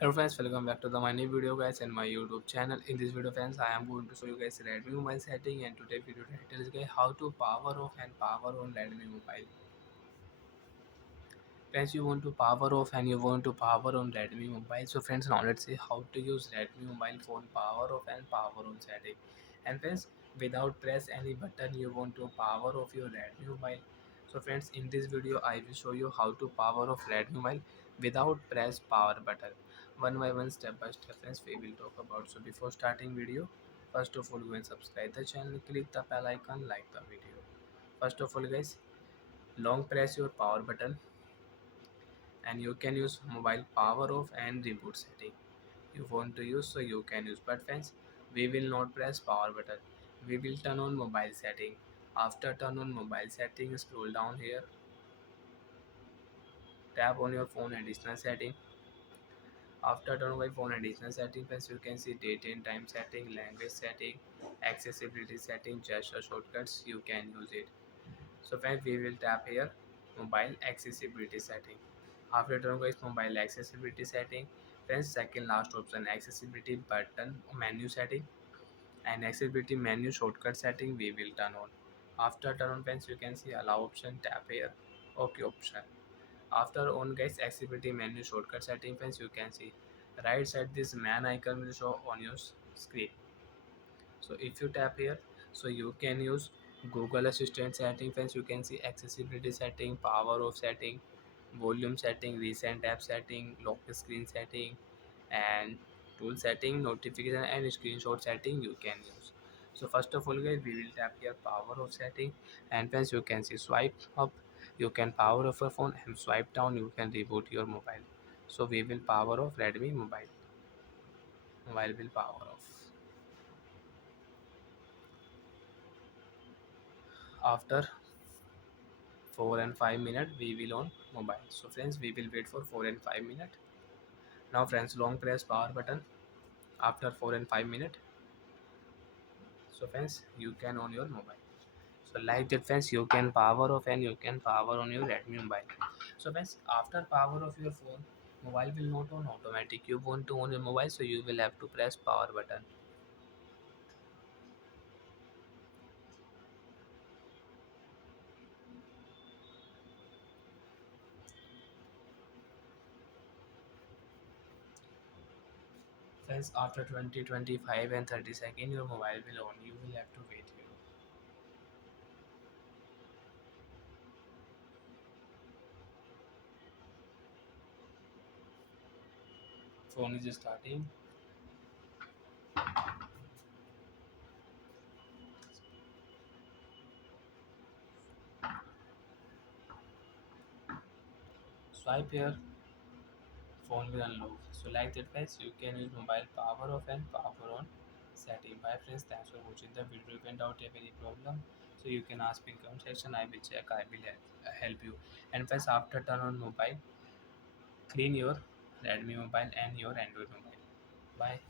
Hello friends, welcome back to my new video guys and my YouTube channel. In this video friends, I am going to show you guys Redmi mobile setting, and today video title is guys how to power off and power on Redmi mobile. Friends, you want to power off and you want to power on Redmi mobile. So friends, now let's see how to use Redmi mobile phone power off and power on setting. And friends, without press any button, you want to power off your Redmi mobile. So friends, in this video, I will show you how to power off Redmi mobile without press power button. One by one, step by step, friends, we will talk about. So before starting video, first of all, go and subscribe the channel, click the bell icon, like the video. First of all, guys, long press your power button and you can use mobile power off and reboot setting you want to use, so you can use. But friends, we will not press power button, we will turn on mobile setting. After turn on mobile setting, scroll down here, tap on your phone additional setting. After turn on my phone additional setting, friends, you can see date and time setting, language setting, accessibility setting, gesture shortcuts, you can use it. So friends, we will tap here mobile accessibility setting. After turn guys mobile accessibility setting, friends, second last option accessibility button menu setting and accessibility menu shortcut setting we will turn on. After turn on friends, you can see allow option, tap here OK option. After on guys accessibility menu shortcut setting, friends, you can see right side this man icon will show on your screen. So if you tap here, so you can use Google Assistant setting, friends. You can see accessibility setting, power off setting, volume setting, recent app setting, lock screen setting, and tool setting, notification and screenshot setting you can use. So first of all guys, we will tap here power off setting, and friends, you can see swipe up you can power off your phone, and swipe down you can reboot your mobile. So we will power off Redmi mobile will power off. After 4 and 5 minutes we will on mobile. So friends, we will wait for 4 and 5 minutes. Now friends, long press power button after 4 and 5 minutes. So friends, you can on your mobile. So like that friends, you can power off and you can power on your Redmi mobile. So friends, after power of your phone, mobile will not on automatic. You want to on your mobile, so you will have to press power button. Friends, after 20, 25 and 30 seconds your mobile will on. You will have to wait here. Phone is starting. Swipe here, phone will unlock. So like that guys, you can use mobile power off and power on setting. Bye friends, thanks for watching the video. If in doubt have any problem, so you can ask in comment section. I will check, I will help you. And friends, after turn on mobile, clean your Redmi mobile and your Android mobile. Bye.